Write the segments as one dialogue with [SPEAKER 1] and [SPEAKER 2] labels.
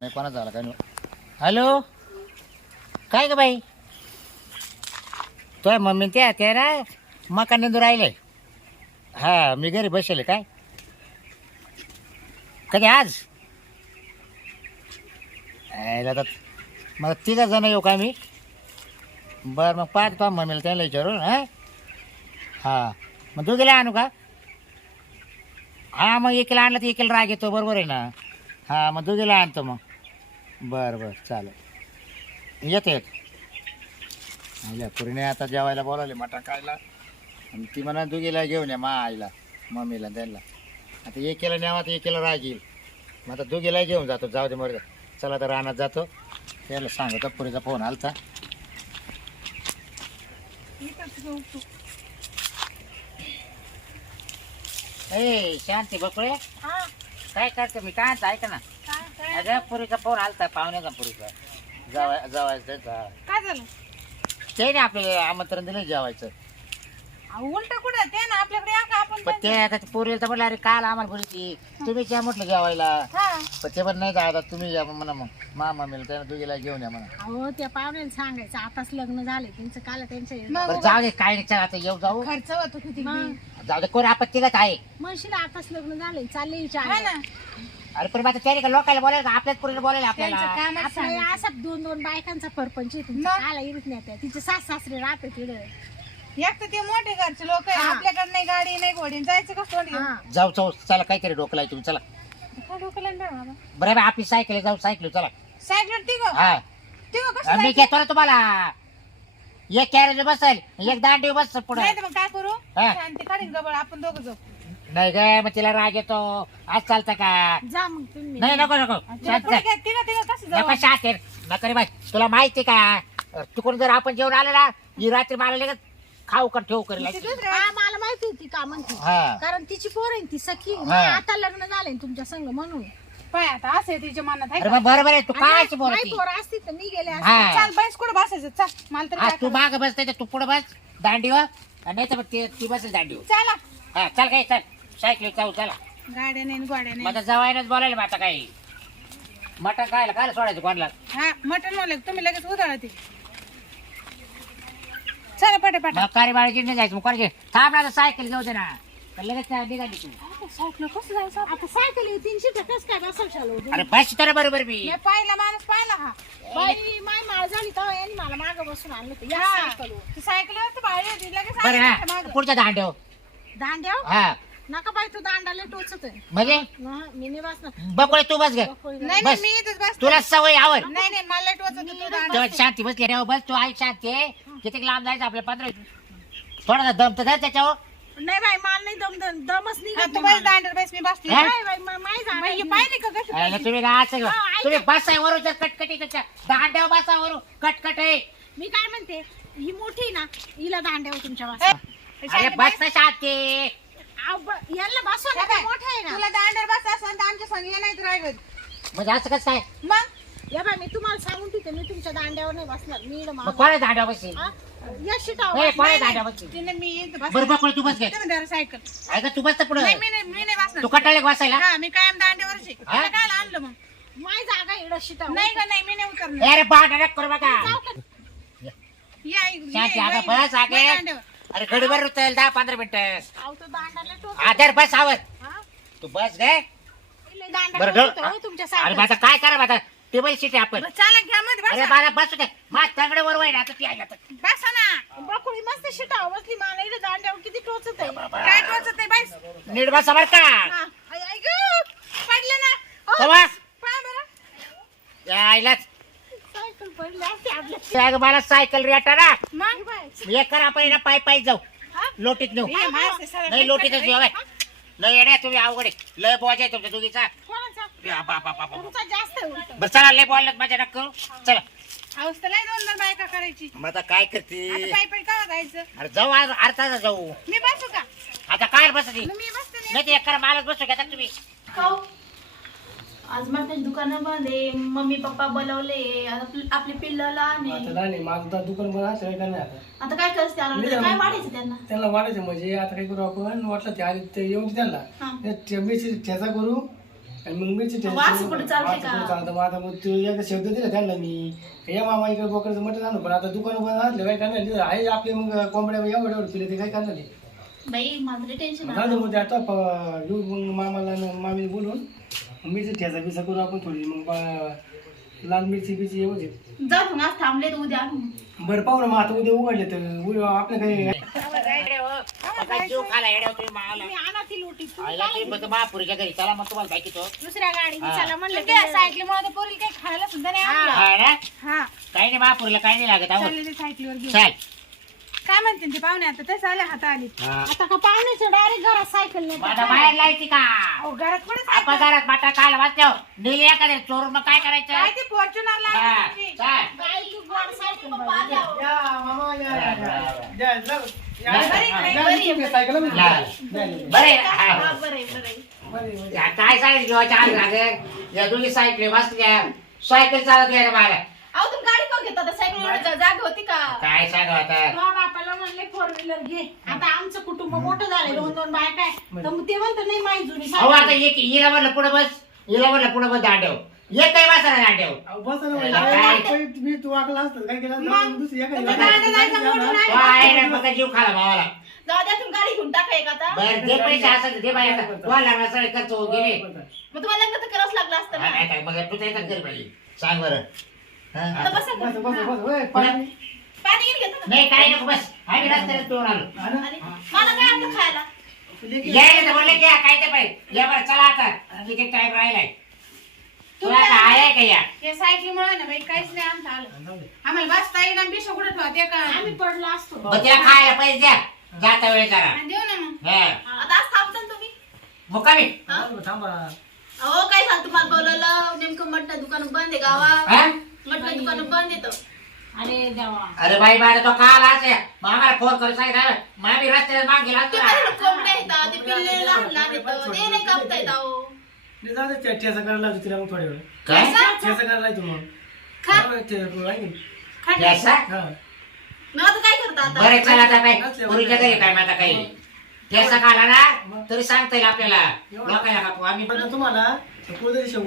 [SPEAKER 1] नाही कोणा झाला काय हॅलो? काय ग बाई? तो मम्मी त्या त्या ना मका निंदू राहिले. हा मी घरी बसले काय? कधी आज? यायला तर मग तिघा जण येऊ का मी? बरं मग पाहतो तो मम्मीला त्याला विचारून हा? हा. मग तू गेला आणू का? हा मग एकीला आणलं तर एकीला राग येतो बरोबर आहे ना? हा मग दुधीला आणतो मग. बरं बरं चालेल. येतो येतो. आल्या पुरीने आता जेवायला बोलावले मटा खायला. आणि ती म्हणा दुगीला घेऊन या मा आईला मम्मीला त्यांना. आता एकीला न्यावा तर एकीला राग येईल. मग आता दुगीला घेऊन जातो जाऊ दे मर चला तर रानात जातो. त्याला सांगतो पुरीचा फोन आलता. ए शांती बकळे.
[SPEAKER 2] हा,
[SPEAKER 1] काय करते मी? काय ऐका ना. अगं पुरीचा फोन आलता पाहुण्याचा पुरीचा. जावाय जावायचं त्याचा
[SPEAKER 2] काय झालं?
[SPEAKER 1] ते आपल्याला आमंत्रण दिलं जेवायचं.
[SPEAKER 2] उलट कुठं? ते ना आपल्याकडे या का आपण
[SPEAKER 1] पण ते आता ते पोरीला तर म्हणलं अरे काल आम्हाला बोलायची तुम्ही या म्हटलं जेवायला.
[SPEAKER 2] हा.
[SPEAKER 1] पण ते पण नाही जायला तुम्ही या म्हणा मग. मा मम्मीला त्यानं दुगीला घेऊन या म्हणा.
[SPEAKER 3] अहो त्या पाहुण्याला सांगायचं. आताच लग्न झाले त्यांचं काल त्यांच्या
[SPEAKER 2] मग
[SPEAKER 1] बरं जाऊ दे काय नाही चल आता येऊ जाऊ.
[SPEAKER 2] खर्च होतो किती?
[SPEAKER 3] मग
[SPEAKER 1] जाऊ दे कोण आपत्ती का आहे?
[SPEAKER 3] म्हणशील आताच लग्न झाले चालले
[SPEAKER 2] हा ना.
[SPEAKER 1] अरे पण आता त्याने का लोकांना बोलायला का? आपल्याच पुरीला बोलायला
[SPEAKER 2] त्यांचं
[SPEAKER 1] आपल्याला
[SPEAKER 2] कामच
[SPEAKER 3] आपल्या
[SPEAKER 2] सांगायचं.
[SPEAKER 3] असं दोन दोन बायकांचा परपंच आहे. तुमचा
[SPEAKER 2] मग?
[SPEAKER 3] काला येत नाही त्या. तिचे सास सासरे राहते तिकडे
[SPEAKER 2] एक तर ते मोठे घरचे लोक आहे.
[SPEAKER 3] हा.
[SPEAKER 2] आपल्याकडे नाही गाडी नाही घोडी. जायचं कसं घेऊन?
[SPEAKER 3] हा.
[SPEAKER 1] जाऊ जाऊ. चला काहीतरी डोकं लाय तुम्ही. चला.
[SPEAKER 2] काय बाबा?
[SPEAKER 1] बरं बा आपली सायकल जाऊ सायकल चला.
[SPEAKER 2] सायकल तिघ
[SPEAKER 1] हा.
[SPEAKER 2] तिघ कसं
[SPEAKER 1] मी? घेतो ना तुम्हाला. एक कॅरेज बसेल. एक दांडी बस पुढे.
[SPEAKER 2] नाही तर मग काय करू?
[SPEAKER 1] हा.
[SPEAKER 2] शांती काढीन गबळ आपण दोघं जाऊ.
[SPEAKER 1] नाही ग मग तिला राग येतो. आज चालतं का?
[SPEAKER 3] जा मग तुम्ही.
[SPEAKER 1] नाही नको नको. शांत जा. नको शांत. नको रे बाई तुला माहिती का? तिकडून जर आपण जेवण आलं ना ही रात्री मला लगेच खाऊ का ठेवू करेल
[SPEAKER 3] हा मला माहिती होती का म्हणते.
[SPEAKER 1] हा.
[SPEAKER 3] कारण तिची पोर आहे ती सखी
[SPEAKER 1] हा.
[SPEAKER 3] नाही, आता लग्न झालंय तुमच्या संग म्हणून.
[SPEAKER 2] पाय आता असं तिच्या मनात आहे
[SPEAKER 1] अरे
[SPEAKER 2] का?
[SPEAKER 1] मग बरोबर आहे तू काय बोलती
[SPEAKER 3] नाही. पोर असती तर मी गेले असते.
[SPEAKER 1] हा.
[SPEAKER 2] चाल बाईस कुठं बसायचं? चाल मला तर
[SPEAKER 1] हा,
[SPEAKER 2] काय
[SPEAKER 1] तू? माग बसते तू पुढे बस. दांडीवर. नाही तर मग ती ती बसेल दांडीवर.
[SPEAKER 2] चला.
[SPEAKER 1] हा चल काय चल. सायकल जाऊ चला
[SPEAKER 2] गाड्या नाही गोड्या
[SPEAKER 1] मग
[SPEAKER 2] नाही.
[SPEAKER 1] आता जवायलाच बोलायला मग आता काही. मटण खायला काय सोडायचं कोणाला?
[SPEAKER 2] हा मटन मला तुम्ही लगेच उधळा ते. चला पटे पटा
[SPEAKER 1] मग कारी बाळगी नाही जायचं मग कोणाचे? थांब ना आता सायकल घेऊ दे ना. तर लगेच निघाली तू.
[SPEAKER 2] सायकल कसं जायचं?
[SPEAKER 3] आता सायकल आहे, तीनशे टक्काच काय बसवशाल
[SPEAKER 1] अरे बस तर बरोबर मी
[SPEAKER 2] मी पाहिला माणूस पाहिला हा.
[SPEAKER 3] बाई माय माळ झाली तेव्हा यांनी मला मागं बसून आणलं होतं. या
[SPEAKER 2] हा.
[SPEAKER 3] सायकलवर.
[SPEAKER 2] ती सायकलवर तर बाहेर होती लगेच
[SPEAKER 1] बरं
[SPEAKER 2] आली
[SPEAKER 1] ना
[SPEAKER 2] मागं.
[SPEAKER 1] पुढच्या
[SPEAKER 3] दांड्याव
[SPEAKER 1] हा.
[SPEAKER 3] नका बाई तू दांडाला टोचत आहे.
[SPEAKER 1] म्हणजे?
[SPEAKER 3] ना, मी नाही बसणार.
[SPEAKER 1] बकुळे तू बस ग.
[SPEAKER 3] बकुळी
[SPEAKER 2] नाही
[SPEAKER 1] बस.
[SPEAKER 2] नाही मी इथंच बस
[SPEAKER 1] तुला सवय आवड.
[SPEAKER 2] नाही नाही मला लेट होतं, तू दांडा.
[SPEAKER 1] तेव्हा शांती बसली रे बस तू आई शांती आहे. किती लांब जायचं आपल्या पंधरा थोडासा दम तर त्याच्यावर.
[SPEAKER 3] नाही बाई मला नाही दम दम दमच
[SPEAKER 2] हा,
[SPEAKER 3] निघत
[SPEAKER 2] तू
[SPEAKER 3] नाही
[SPEAKER 2] बस
[SPEAKER 3] मला.
[SPEAKER 2] दांडर बस मी बसली
[SPEAKER 1] हा?
[SPEAKER 3] नाही बाई मा- माय
[SPEAKER 2] मग
[SPEAKER 3] जागा
[SPEAKER 2] हे
[SPEAKER 3] नाही.
[SPEAKER 2] पाहिली का कशी
[SPEAKER 1] अरे तुम्ही काय असं
[SPEAKER 3] हा, ऐका.
[SPEAKER 1] तुम्ही बसायवरून जर कटकटी त्याच्या दांड्यावर बसावरून कटकट आहे.
[SPEAKER 3] मी काय म्हणते ही मोठी ना हिला दांड्यावर तुमच्या वाजता
[SPEAKER 1] अरे बस ना शांती.
[SPEAKER 3] बसवा
[SPEAKER 2] हे
[SPEAKER 3] ना
[SPEAKER 2] काय?
[SPEAKER 3] मोठा आहे ना.
[SPEAKER 2] तुला दांडर बस असं तर आमच्या संग ये नाही.
[SPEAKER 1] म्हणजे असं कसं काय
[SPEAKER 2] मग?
[SPEAKER 3] या बाई मी तुम्हाला सांगून ठेवते मी तुमच्या दांड्यावर नाही बसणार. मी इकडं
[SPEAKER 1] मग
[SPEAKER 3] मागं.
[SPEAKER 1] कोणा
[SPEAKER 3] हा? या शिटावर.
[SPEAKER 1] कोणा
[SPEAKER 2] तिने मी इथं बस-
[SPEAKER 1] तू बस घे.
[SPEAKER 2] तुम्ही धरा सायकल.
[SPEAKER 1] ऐका तू बस तर पुढं.
[SPEAKER 2] नाही मी नाही मी नाही बसणार.
[SPEAKER 1] तू कटाळे बसायला?
[SPEAKER 2] हा मी कायम दांड्यावरची
[SPEAKER 1] हा?
[SPEAKER 2] तुला काय आणलं मग?
[SPEAKER 3] माय जागा इकडं शिटावर.
[SPEAKER 2] नाही का नाही मी नाही उतरणार.
[SPEAKER 1] अरे करू बघा
[SPEAKER 3] जाऊ का?
[SPEAKER 2] या इकडे,
[SPEAKER 1] शांती
[SPEAKER 2] ये,
[SPEAKER 1] आता
[SPEAKER 2] बाई,
[SPEAKER 1] बस आगे
[SPEAKER 2] बाई दांड्यावर.
[SPEAKER 1] अरे घडीभर रुतेल दहा पंधरा मिनिटं.
[SPEAKER 3] अहो, तो दांडाला टोच
[SPEAKER 1] आधार बस आवर
[SPEAKER 3] हा?
[SPEAKER 1] तू बस गे.
[SPEAKER 3] इले दांडा
[SPEAKER 1] बरं
[SPEAKER 3] टोचतो,
[SPEAKER 1] ढळ
[SPEAKER 3] हो, तुमच्या
[SPEAKER 1] अरे
[SPEAKER 3] सारखं.
[SPEAKER 1] आता काय करा आता टेबल सीट आहे आपण.
[SPEAKER 2] बरं, चला घ्या मध्ये
[SPEAKER 1] अरे
[SPEAKER 2] बसा
[SPEAKER 1] मला बसू दे. माझ तंगडे वर वय ना आता ती आहे आता.
[SPEAKER 2] बसा ना.
[SPEAKER 3] बकुळी मस्त शिटावर बसली मला. इकडे दांड्यावर किती टोचत आहे.
[SPEAKER 2] काय टोचत नाही बाईस
[SPEAKER 1] नीट बसा बर का.
[SPEAKER 2] हा. आई, आई गं, पडले ना. ओ,
[SPEAKER 1] तेव्हा
[SPEAKER 2] पाय बरं.
[SPEAKER 1] यायलाच
[SPEAKER 3] सायकल पडली असते आपल्या
[SPEAKER 1] त्या ग मला सायकल रेटा ना.
[SPEAKER 2] मग
[SPEAKER 1] एक करा आपण ना पाय पाय जाऊ.
[SPEAKER 2] हा?
[SPEAKER 1] लोटीत नेऊ.
[SPEAKER 2] हे माणसं
[SPEAKER 1] नाही लोटीतच नेऊ बाय. लय येड्या तुम्ही अवघड आहे. लय बोज आहे तुमच्या दोघीचा.
[SPEAKER 3] कोणाचा?
[SPEAKER 1] या, बा, बा, बा, बा.
[SPEAKER 3] तुमचा जास्त आहे उलट.
[SPEAKER 1] बरं चला लय बोलत माझ्या नक्क चला.
[SPEAKER 2] हाऊस तर लय दोन दोन बायका करायची.
[SPEAKER 1] मग आता काय
[SPEAKER 2] आता
[SPEAKER 1] करते
[SPEAKER 2] पाय पाय का जायचं?
[SPEAKER 1] अरे जाऊ आज अर्धा जाऊ.
[SPEAKER 2] मी बसू का?
[SPEAKER 1] आता काय बसती?
[SPEAKER 2] मग मी बसते नाही.
[SPEAKER 1] नाही ते एक करा मालच बसू घेता तुम्ही?
[SPEAKER 4] आज मटण दुकानं बंद आहे मम्मी पप्पा बोलवले आपली आपली पिल्लाला
[SPEAKER 5] आता
[SPEAKER 4] आणि
[SPEAKER 5] नाही माझं तर दुकान बंद असं काय नाही आता
[SPEAKER 4] आता काय करते काय. वाढायचं त्यांना
[SPEAKER 5] त्यांना वाढायचं म्हणजे आता काय करू आपण वाटलं ते आले ते येऊन दे त्यांना
[SPEAKER 4] हा.
[SPEAKER 5] ते ठेचा करू आणि मग मिरची ठेवायची.
[SPEAKER 4] वास कुठं चालते
[SPEAKER 5] वास
[SPEAKER 4] का?
[SPEAKER 5] कुठं चालतं. मग आता मग तू एकदा शब्द दिला त्यांना मी या मामा इकडे बोकरचं मटण आणू पण आता दुकान बंद असले काय करणार नाही. आहे आपले मग कोंबड्या एवढं एवढं तुला ते काय करणार नाही.
[SPEAKER 4] बाई माझं टेन्शन
[SPEAKER 5] मग ते आता प- येऊ मग मामाला आणि मामीला बोलून मिरची ठेचा बिसा करू आपण थोडी मग बा- लाल मिरची बिरची येऊ दे
[SPEAKER 4] जा तुम्ही आज थांबले तर उद्या. आणू.
[SPEAKER 5] बरं पाहू ना मग आता उद्या उघडले तर उद्या आपलं काही
[SPEAKER 1] काय? जीव खाला येड्या तुम्ही मावाला
[SPEAKER 3] मी आणा ती लोटी
[SPEAKER 1] आईला तुम्ही बघ महापुरीच्या घरी चला मग तुम्हाला दाखवतो
[SPEAKER 3] दुसऱ्या गाडी
[SPEAKER 1] हा.
[SPEAKER 3] चला म्हणलं
[SPEAKER 2] सायकलीमुळे पोरीला काही खायला सुद्धा नाही आणलं.
[SPEAKER 1] हा ना?
[SPEAKER 2] हा.
[SPEAKER 1] काही नाही महापुरीला काही नाही लागत आहोत
[SPEAKER 2] चालले ते सायकलीवर घेऊन.
[SPEAKER 1] चाल.
[SPEAKER 2] काय म्हणते ते पाहुणे आता ते आले हाता आली
[SPEAKER 1] हा.
[SPEAKER 3] आता का पाहुण्याचं डायरेक्ट घरात सायकल नाही
[SPEAKER 1] बाहेर लायची का
[SPEAKER 2] अहो घरात
[SPEAKER 1] बाटा खायला वाचल्यावर नेली एखाद्या चोरून मग काय
[SPEAKER 2] काय
[SPEAKER 1] करायचं
[SPEAKER 2] ते फॉर्च्युनर
[SPEAKER 1] हा,
[SPEAKER 2] लागली
[SPEAKER 1] चाल.
[SPEAKER 3] बाई, तू गोड सायकल
[SPEAKER 4] पप्पा आले अहो.
[SPEAKER 5] या मामा या या, या. या, जा. या,
[SPEAKER 1] बरं,
[SPEAKER 5] या,
[SPEAKER 4] बरं,
[SPEAKER 5] या, तुम्ही सायकलमध्ये.
[SPEAKER 1] लाल.
[SPEAKER 5] या, या, या.
[SPEAKER 1] बरे
[SPEAKER 4] हा. बरं आहे, बरं आहे.
[SPEAKER 5] बरं, बरं.
[SPEAKER 1] या काय सायकल घेवायच्या आज लागेल या दोन्ही सायकली बसल्या सायकल चालत गेलं मला
[SPEAKER 4] अहो तुम्ही गाडी का घेता? आता सायकल एवढी जागा होती का?
[SPEAKER 1] काय सांगा आता?
[SPEAKER 3] तुझ्या बापाला म्हणले फोर व्हीलर घे. आता आमचं कुटुंब मोठं झालंय दोन दोन बायका आहे. तर मग ते म्हणतात नाही माही जुनी
[SPEAKER 1] अहो आता
[SPEAKER 3] सायकल.
[SPEAKER 1] एक हिला म्हणलं पुढे बस. हिला म्हणलं पुढे बस दांडेव. येत नाही ना दांडेव.
[SPEAKER 5] अहो, बस ना बाई.
[SPEAKER 1] काय?
[SPEAKER 5] काय, काय, तुम्ही तू वाकला असतं काय केलं असतं?
[SPEAKER 2] मग?
[SPEAKER 5] दुसरी एखादी
[SPEAKER 2] तुम्ही
[SPEAKER 5] गाडी-
[SPEAKER 2] गाडी जायचं
[SPEAKER 5] गाडी
[SPEAKER 2] म्हणून
[SPEAKER 5] घ्या
[SPEAKER 1] तो आहे ना फक्त जीव खाला भावाला.
[SPEAKER 4] जाऊ द्या तुम्ही गाडी घेऊन टाका एक आता.
[SPEAKER 1] बर जे पैसे असेल ते बाहेर तुला लागणार सगळे खर्च होऊन गेले
[SPEAKER 4] मग तुम्हाला लग्न तर करावंच लागलं असतं ना.
[SPEAKER 1] नाही काय मग तू ते घरी पाहिजे सांग बरं?
[SPEAKER 4] आता बसा
[SPEAKER 5] बस,
[SPEAKER 4] घरी.
[SPEAKER 5] बस, बस. ओय, पाणी.
[SPEAKER 4] पाणी घेऊन घेतो ना.
[SPEAKER 1] नाही काय नको बस. आम्ही रस्त्याने पिऊन आलो.
[SPEAKER 5] हा ना?
[SPEAKER 4] आणि मला काय आता खायला?
[SPEAKER 5] लेकी-
[SPEAKER 1] यायला तर म्हणलं घ्या काय ते पाहिजे. या बरं चला आता. किती टाइम राहिलाय. तुला काय आहे का या?
[SPEAKER 2] या सायकलीमुळे ना बाई काहीच नाही आमचं आलं.
[SPEAKER 5] जाऊ दे.
[SPEAKER 2] आम्हाला बसता येईना बिशा कुठे ठेवते का?
[SPEAKER 3] आम्ही पडलो असतो.
[SPEAKER 1] मग तिला खायला पैसे द्या. जाता वेळ जरा.
[SPEAKER 2] आणि देऊ ना मग.
[SPEAKER 1] हा.
[SPEAKER 4] आता आज थांबता ना तुम्ही?
[SPEAKER 1] मुकामी
[SPEAKER 5] थांबा, थांबा.
[SPEAKER 4] अहो काय झालं तुम्हाला बोलवलं. नेमकं मटण दुकान बंद आहे गावात.
[SPEAKER 1] हा?
[SPEAKER 4] मटण दुकान बंद येतं.
[SPEAKER 3] अरे देवा.
[SPEAKER 1] अरे बाई माझा तो काल असे. मग आम्हाला फोन करून सांगितलं मग आम्ही रस्त्याने माग गेला
[SPEAKER 4] ते कोंबड्या येतात ते पिल्ले लहान लहान येतं. ते नाही कापता येत अहो.
[SPEAKER 5] नाही, जाऊ दे, ठे- ठेचा करायला लावतो तिला मग थोड्या वेळ.
[SPEAKER 1] काय?
[SPEAKER 5] ठेचा? करायला लावतो मग.
[SPEAKER 2] खा.
[SPEAKER 5] बरं, ठे- आहे की?
[SPEAKER 1] यासा?
[SPEAKER 5] हा.
[SPEAKER 4] मग आता काय करता आता?
[SPEAKER 1] बरं चला आता काय पुरीच्या घरी काय? मग आता काही? त्याचा काला ना तरी सांगता येईल आपल्याला. लोकांना कापू आम्ही
[SPEAKER 5] पण तुम्हाला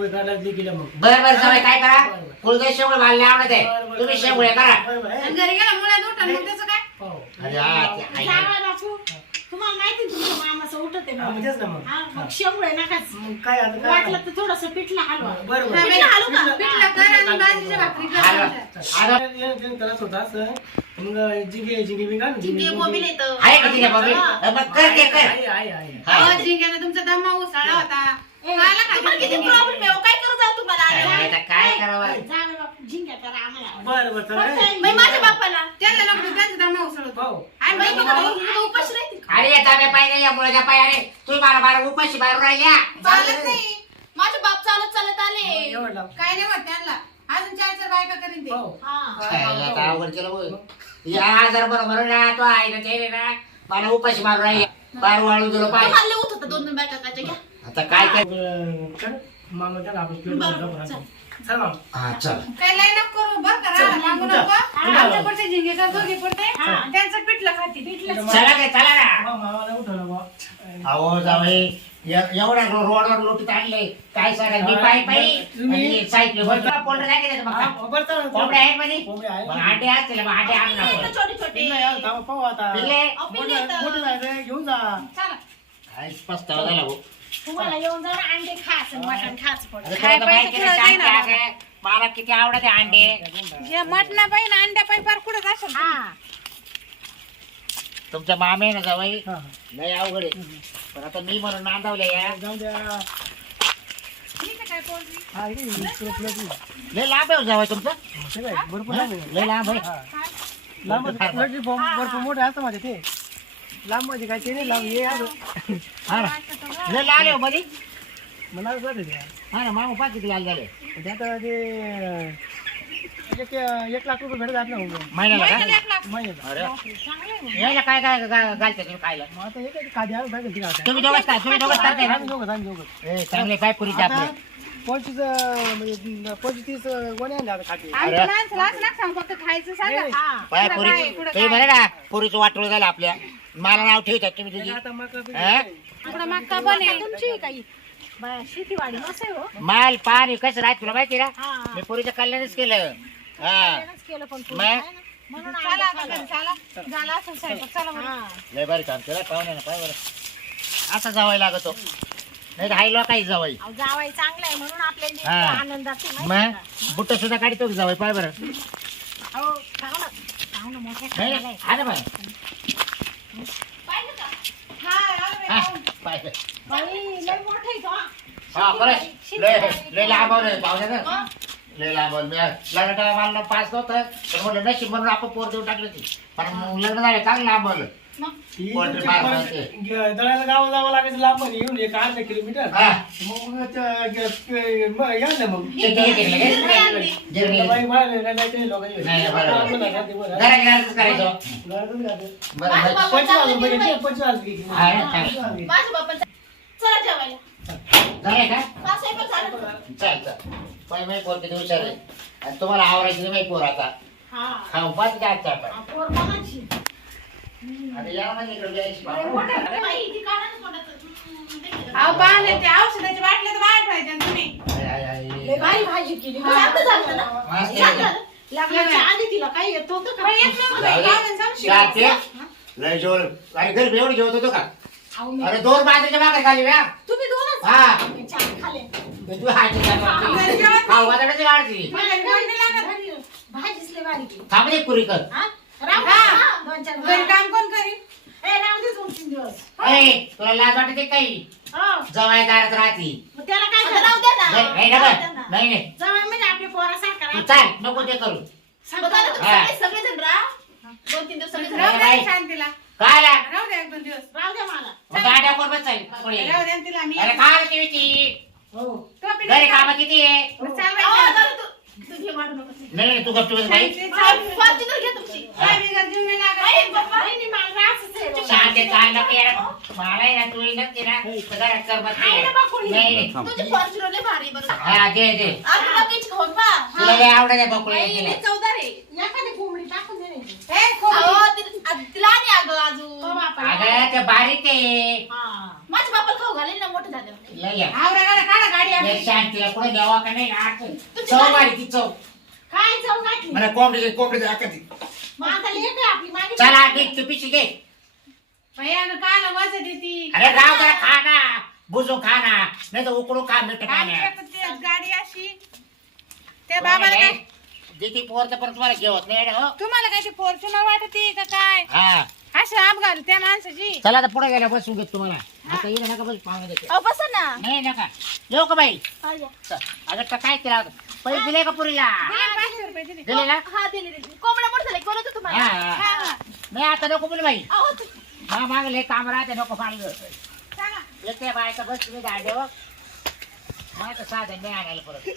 [SPEAKER 5] करायला गेल्या मग.
[SPEAKER 1] बरं बरं सवय काय करा? कुलदै शेवळ घालले आवडत. आहे तुम्ही शेवळे करा.
[SPEAKER 2] घरी गेला त्याचं काय.
[SPEAKER 1] अरे हा, ते आहे.
[SPEAKER 3] जावा बापू तुम्हाला माहिती आहे तुमच्या मामाचं उठत आहे
[SPEAKER 5] हा, मग
[SPEAKER 3] म्हणून.
[SPEAKER 5] तेच ना मग.
[SPEAKER 3] हा, मग शेवळे नकाच
[SPEAKER 5] मग काय आता काय
[SPEAKER 3] वाटलं तर थोडस पिठलं हलवा.
[SPEAKER 5] बरं बरं.
[SPEAKER 2] बाई,
[SPEAKER 4] हालू का?
[SPEAKER 5] पिठलं-
[SPEAKER 2] पिठलं कर आणि बाजरीच्या भाकरी कर.
[SPEAKER 1] आलं.
[SPEAKER 2] आमच्या.
[SPEAKER 1] आलं.
[SPEAKER 5] या- या- त्रास होता असं मग जिंगे जिंगे मी काय
[SPEAKER 4] जिंके बोंबील येतं.
[SPEAKER 1] आहे का तिथे बघ मग कर ते कर.
[SPEAKER 5] आहे आहे आहे.
[SPEAKER 1] हा.
[SPEAKER 2] अहो, जिंक्यानं तुमचा दमा उसळला होता.
[SPEAKER 4] तुम्हाला
[SPEAKER 2] खायला
[SPEAKER 4] किती प्रॉब्लेम आहे हो? काय करू जाऊ तुम्हाला?
[SPEAKER 1] काय
[SPEAKER 4] आल्यावर?
[SPEAKER 1] आता काय करावं?
[SPEAKER 3] जावे बापू झिंग्या करा आम्हाला.
[SPEAKER 5] बरं बरं चला ए.
[SPEAKER 4] बाई, माझ्या बापाला.
[SPEAKER 2] त्यांना नको त्यांचा दमा उसळत
[SPEAKER 5] पाहू
[SPEAKER 2] आणि
[SPEAKER 4] बाई,
[SPEAKER 2] बाई,
[SPEAKER 4] बाई, बाई, उपाशी राहते
[SPEAKER 1] अरे या मुलाच्या पाय अरे. तुम्ही मला बारा उपाशी बाहेर राहिल्या.
[SPEAKER 2] चालत नाही.
[SPEAKER 4] माझे बाप चालत चालत आले.
[SPEAKER 5] एवढं लाव.
[SPEAKER 2] काय नाही होत त्यांना. अजून चार चार बायका करीन ते.
[SPEAKER 5] पाहू
[SPEAKER 3] हा.
[SPEAKER 1] काय आता अवघड केलं बघ. या आजार बरोबर ना तो आहे ना ते ना मला उपाशी मारू राहिली बाहेर वाळू दिलं
[SPEAKER 4] तो
[SPEAKER 1] पाय
[SPEAKER 4] खाल्ले होत होता दोन दोन बायका काच्या घ्या
[SPEAKER 1] आता काय काय?
[SPEAKER 5] चल. मामा आपण
[SPEAKER 4] बरं, चल.
[SPEAKER 5] आपण. चल. मामा.
[SPEAKER 1] हा चल.
[SPEAKER 2] काय लाईन अप करू. बरं करा. लागू
[SPEAKER 5] उठा.
[SPEAKER 2] नको.
[SPEAKER 5] उठा.
[SPEAKER 2] आमच्या पडते झिंगे का दोघे पडते त्यांचं पिठलं खाती पिठलं.
[SPEAKER 1] चला काय चला ना
[SPEAKER 5] मामा, मामाला उठवलं बा.
[SPEAKER 1] अहो जावई एवढ्या रो- रोडवर लोटीत आणले. काय सांगा मी पायी पायी.
[SPEAKER 5] तुम्ही-
[SPEAKER 1] आणि सायकल वर पोल्ट्री काय केलं
[SPEAKER 5] हा,
[SPEAKER 1] मग
[SPEAKER 5] बरं, चला, चला.
[SPEAKER 1] कोंबड्या आहेत म्हणे.
[SPEAKER 5] कोंबडे आहे.
[SPEAKER 1] मग अंडे असतील मग अंडे आणून
[SPEAKER 4] पिल्ले
[SPEAKER 1] आपण
[SPEAKER 4] येतं छोटे छोटे.
[SPEAKER 5] पिल्लं आहे, थांबा, पाहू आता.
[SPEAKER 1] पिल्ले?
[SPEAKER 4] अहो, पिल्ले
[SPEAKER 5] मोठं
[SPEAKER 4] येतं.
[SPEAKER 5] मोठं जायचं घेऊन जा.
[SPEAKER 2] चला.
[SPEAKER 1] काय पस्तावा झाला भाऊ?
[SPEAKER 3] तुम्हाला येऊन जाऊन अंडे खायचं मटण खायचं पडतं
[SPEAKER 1] अरे
[SPEAKER 2] काय
[SPEAKER 1] तुला तर
[SPEAKER 2] पाहिजे
[SPEAKER 1] माहिती
[SPEAKER 2] तुला
[SPEAKER 1] आहे,
[SPEAKER 2] दे ना.
[SPEAKER 1] मला किती आवडते अंडे.
[SPEAKER 2] मटणा पाहिजे अंड्या पाहिजे फार कुठं असेल
[SPEAKER 3] हा.
[SPEAKER 1] तुमच्या मामे ना जावई
[SPEAKER 5] हा,
[SPEAKER 1] लय अवघड आहे. पण आता मी म्हणून नांदावले या.
[SPEAKER 5] जाऊ द्या.
[SPEAKER 2] ठीक आहे काय पोल्ट्री
[SPEAKER 5] हा, इकडे ये, इकडे प्लेट ये.
[SPEAKER 1] लय लांब आहे जावई तुमचं.
[SPEAKER 5] ते काय, भरपूर लांब आहे.
[SPEAKER 1] लय लांब आहे.
[SPEAKER 5] लांब आहे. भरपूर मोठे असतं माझे ते. लांब म्हणजे काय ते नाही लांब.
[SPEAKER 1] हा ना. लय लाल आहे हो मध्ये
[SPEAKER 5] मला असं वाटतं ते.
[SPEAKER 1] हा ना मामा पाच किती लाल झाले
[SPEAKER 5] ते आता ते एक एक लाख रुपये भेटत आहेत ना
[SPEAKER 1] महिन्याला का?
[SPEAKER 5] महिन्याला
[SPEAKER 1] अरे. यायला काय काय गा- घालते तुम्ही खायला?
[SPEAKER 5] मग आता आहे.
[SPEAKER 1] तुम्ही दोघंच काय तुम्ही दोघंच करताय ना?
[SPEAKER 5] आम्ही दोघंच, आम्ही दोघंच.
[SPEAKER 1] ए, चांगले पाय पुरीचे
[SPEAKER 5] आता
[SPEAKER 1] आपले.
[SPEAKER 5] पंचवीस म्हणजे पंचवीस तीस अं, गोणे आणले आता खाते
[SPEAKER 2] आमच्या माणसाला असं नका सांग फक्त खायचं सांगा
[SPEAKER 5] नाही.
[SPEAKER 2] हा.
[SPEAKER 1] पाय
[SPEAKER 2] पुढं
[SPEAKER 1] पुरी
[SPEAKER 2] काय, पुढं
[SPEAKER 1] तुम्ही
[SPEAKER 2] काय.
[SPEAKER 1] म्हणे ना पुरीचं वाटोळ झालं आपल्या मला नाव ठेवतात तुम्ही तुझी
[SPEAKER 5] आता मका बी-
[SPEAKER 1] हा?
[SPEAKER 2] पुढं मागता पण आहे तुमची काही
[SPEAKER 3] बाया, शेतीवाडी मस्त आहे हो
[SPEAKER 1] माल पाणी कसं राहत तुला माहिती ना
[SPEAKER 3] हा
[SPEAKER 1] मी पुरीचं कल्याणच केलं हा
[SPEAKER 3] त्यानंच केलं पण
[SPEAKER 1] मग?
[SPEAKER 3] पुढे, आहे ना? म्हणून
[SPEAKER 2] चला
[SPEAKER 3] आलं
[SPEAKER 2] आता
[SPEAKER 3] खाल्लं.
[SPEAKER 2] घरी, चला झाला असेल स्वयंपाक चला बरं.
[SPEAKER 3] हा.
[SPEAKER 1] लय भारी काम केलं पाहुणे ना पाय बरं असा जावाय लागतो नाही तर हाय लोकाही जावाई
[SPEAKER 3] अहो, जावई चांगला आहे म्हणून आपल्याला इतकं
[SPEAKER 1] हा.
[SPEAKER 3] आनंदात आहे, माहिती
[SPEAKER 1] मग?
[SPEAKER 3] आहे का?
[SPEAKER 1] बुट्ट सुद्धा काढतो की जावाई पाय बरं.
[SPEAKER 3] अहो, मोठ्या
[SPEAKER 1] नाही
[SPEAKER 3] आहे.
[SPEAKER 1] हा
[SPEAKER 2] हा, आलं बाई,
[SPEAKER 1] हा. पाय
[SPEAKER 3] बाई, लय मोठं आहे तो, हा.
[SPEAKER 1] हा लय लय लांबवलं पाहुण्यानं लय लांबवलं मी लग्न टाळा मला पास नव्हतं. पण म्हणलं नशीब म्हणून आपण पोर देऊन टाकलं ती. पण मग लग्न झालं चांगलं लांबवलं आहे
[SPEAKER 5] दळायला गावा जावं लागायचं लांब पण येऊन एक अर्धा किलोमीटर
[SPEAKER 1] हा
[SPEAKER 5] मग त्या- ग- मग या ना मग
[SPEAKER 1] ते- ते- ते- लगेच गिरणी.
[SPEAKER 5] बाई बाहेर नाही जायचं नाही लोकांनी.
[SPEAKER 1] नाही, नाही, बरोबर.
[SPEAKER 5] आपण नाही जाते बरं.
[SPEAKER 1] घरात घरातच करायचं
[SPEAKER 5] घरातच घालते.
[SPEAKER 1] बरं बरं.
[SPEAKER 5] पंचवीस हजार रुपये घे, पंचवीस हजार घे.
[SPEAKER 1] आहे ना, काय?
[SPEAKER 5] पंचवीस हजार घे.
[SPEAKER 4] माझ्या बापांचा चला जेवायला
[SPEAKER 1] झालंय का
[SPEAKER 4] हा, स्वयंपाक झाला
[SPEAKER 1] चल चल पण मी पोर किती हुशार आहे आणि तुम्हाला आवडायची नाही पोर आता
[SPEAKER 3] हा.
[SPEAKER 1] खाऊ पाच काय आजच्या आपण
[SPEAKER 3] पोर बघायची.
[SPEAKER 1] या म्हणजे इकडे यायची.
[SPEAKER 3] बाई,
[SPEAKER 4] ती काढा ना घे.
[SPEAKER 2] अहो पाहिले ते औषधाची बाटल्या तर बाहेर ठेवायच्या ना तुम्ही
[SPEAKER 1] आय, आय, आय.
[SPEAKER 3] लय भारी भाजी केली
[SPEAKER 4] चांगलं झालं ना?
[SPEAKER 1] मस्त
[SPEAKER 4] चांगलं
[SPEAKER 1] आहे.
[SPEAKER 4] झालं.
[SPEAKER 3] लग्नाच्या आधी तिला काही येत होतं का
[SPEAKER 2] येत नव्हतं बाई?
[SPEAKER 1] लय जेवण अरे घरी एवढी जेवत होतो का
[SPEAKER 3] अहो, मी-
[SPEAKER 1] अरे दोन बाजूच्या मागे खाली व्या
[SPEAKER 3] तुम्ही दोनच
[SPEAKER 1] हा
[SPEAKER 3] मी चार खाले
[SPEAKER 1] तू हायची
[SPEAKER 2] घरी जेवत
[SPEAKER 1] खाऊ वाटाण्याची वाढती
[SPEAKER 2] मला गोड नाही लागत.
[SPEAKER 3] घरी भाजीच लय भारी केली
[SPEAKER 1] थांब दे पुरी कर
[SPEAKER 3] हा?
[SPEAKER 2] हा.
[SPEAKER 3] हा, दोन चार
[SPEAKER 2] घरी काम कोण करीन
[SPEAKER 3] ए, राहू दे दोन तीन
[SPEAKER 1] ए तुला लाज वाटते काही
[SPEAKER 3] हो
[SPEAKER 1] दारात राहती
[SPEAKER 3] मग त्याला काय
[SPEAKER 4] आता
[SPEAKER 3] करायचं?
[SPEAKER 4] राहू द्या ना.
[SPEAKER 1] नाही नाही
[SPEAKER 4] राहू
[SPEAKER 1] नका.
[SPEAKER 4] द्या ना.
[SPEAKER 1] नाही नाही
[SPEAKER 3] जवळ म्हणजे आपल्या पोरासारखा
[SPEAKER 1] तू
[SPEAKER 3] राहतो.
[SPEAKER 1] चाल नको ते करू
[SPEAKER 4] मग
[SPEAKER 1] हा.
[SPEAKER 4] सगळे- सगळेजण राहा. दोन तीन दिवस सगळेजण
[SPEAKER 2] राहू
[SPEAKER 1] नाही,
[SPEAKER 2] द्या
[SPEAKER 1] बाई.
[SPEAKER 2] शांतीला
[SPEAKER 1] काय ला?
[SPEAKER 2] राहू द्या एक दोन दिवस
[SPEAKER 3] राहू दे मला
[SPEAKER 1] मग गाड्या कोण बसाय पुढे
[SPEAKER 2] राहू द्या ना तिला मी
[SPEAKER 1] अरे काय किती ती
[SPEAKER 5] हो.
[SPEAKER 2] टोपी
[SPEAKER 1] घरी
[SPEAKER 2] नाही
[SPEAKER 1] काम
[SPEAKER 2] का?
[SPEAKER 1] किती आहे
[SPEAKER 4] अहो. आता तू- घे वाढू नकोस.
[SPEAKER 1] नाही नाही, तू गपचूप बस बाई
[SPEAKER 2] चाल.
[SPEAKER 4] फॉर्च्युनर घे तुमची.
[SPEAKER 2] काय बिगर जीव नाही लागत.
[SPEAKER 4] आई, पप्पा.
[SPEAKER 3] नाही, नाही, मला राहायचंच आहे रोज.
[SPEAKER 1] शांत चाल नको येणं. मला आहे ना तू येणं ते ना घरात कर बस
[SPEAKER 3] आहे ना बा कोणी?
[SPEAKER 1] नाही नाही
[SPEAKER 4] तुमची फॉर्च्युनर लय भारी आहे बरं.
[SPEAKER 1] हा दे दे
[SPEAKER 4] आता लगेच खाऊन पहा.
[SPEAKER 1] तुला लय आवडत आहे बकुळे
[SPEAKER 4] आई, लय चवदार आहे.
[SPEAKER 3] एखादी कोंबडी टाकून दे नाही
[SPEAKER 2] ए, खोबी.
[SPEAKER 4] अहो, ति- आ- तिला आणि अगं
[SPEAKER 3] तो
[SPEAKER 4] अजून
[SPEAKER 3] बापाला.
[SPEAKER 1] अगं ते बारीक आहे
[SPEAKER 3] हा.
[SPEAKER 4] माझ्या बापाला खाऊ घालेल ना मोठं झालं
[SPEAKER 1] लय या.
[SPEAKER 2] आवरा गाडा काढा गाडी आपली.
[SPEAKER 1] लय शांतीला कुठे द्यावा का नाही आठ चव मारी ती चव
[SPEAKER 3] काय जाऊ घातली?
[SPEAKER 1] मला कोंबडी कोंबडी दाखव ती
[SPEAKER 3] मग आता लेक आहे आपली मागे.
[SPEAKER 1] चला तू पिशी घे.
[SPEAKER 2] बाई, अगं काला देती.
[SPEAKER 1] अरे राव जरा खा ना. बुजून खा ना. नाही तर उकडून खा मीठ खा ना.
[SPEAKER 2] ते गाडी अशी. त्या बाबाला काय
[SPEAKER 1] देती पोर तर परत तुम्हाला घेवत नाही रे, हो.
[SPEAKER 2] तुम्हाला काय ते फॉर्च्युनर वाटते का काय?
[SPEAKER 1] हा.
[SPEAKER 2] असं अपघात त्या माणसाची.
[SPEAKER 1] चला आता पुढे गेल्या बसून घेत तुम्हाला. आता येणं नका बस पाहुणे देते.
[SPEAKER 4] अहो बसा ना.
[SPEAKER 1] नाही नका. येऊ का बाई?
[SPEAKER 4] हा.
[SPEAKER 1] अगं तर काय केला? पैसे दिले का पुरीला?
[SPEAKER 2] दिले पाचशे रुपये दिले.
[SPEAKER 1] दिले ना
[SPEAKER 4] हा दिले दिले. कोंबड्या मोठं झाले कोण होतं
[SPEAKER 1] हा,
[SPEAKER 4] तुम्हाला
[SPEAKER 1] हा.
[SPEAKER 2] हा.
[SPEAKER 1] नाही आता नको बोल बाई.
[SPEAKER 4] अहो तू-
[SPEAKER 1] हा मागले काम राहते नको पाणी
[SPEAKER 2] चला.
[SPEAKER 1] येते बायका बस तुम्ही गाड्यावर. माझं साधन नाही आणायला परत.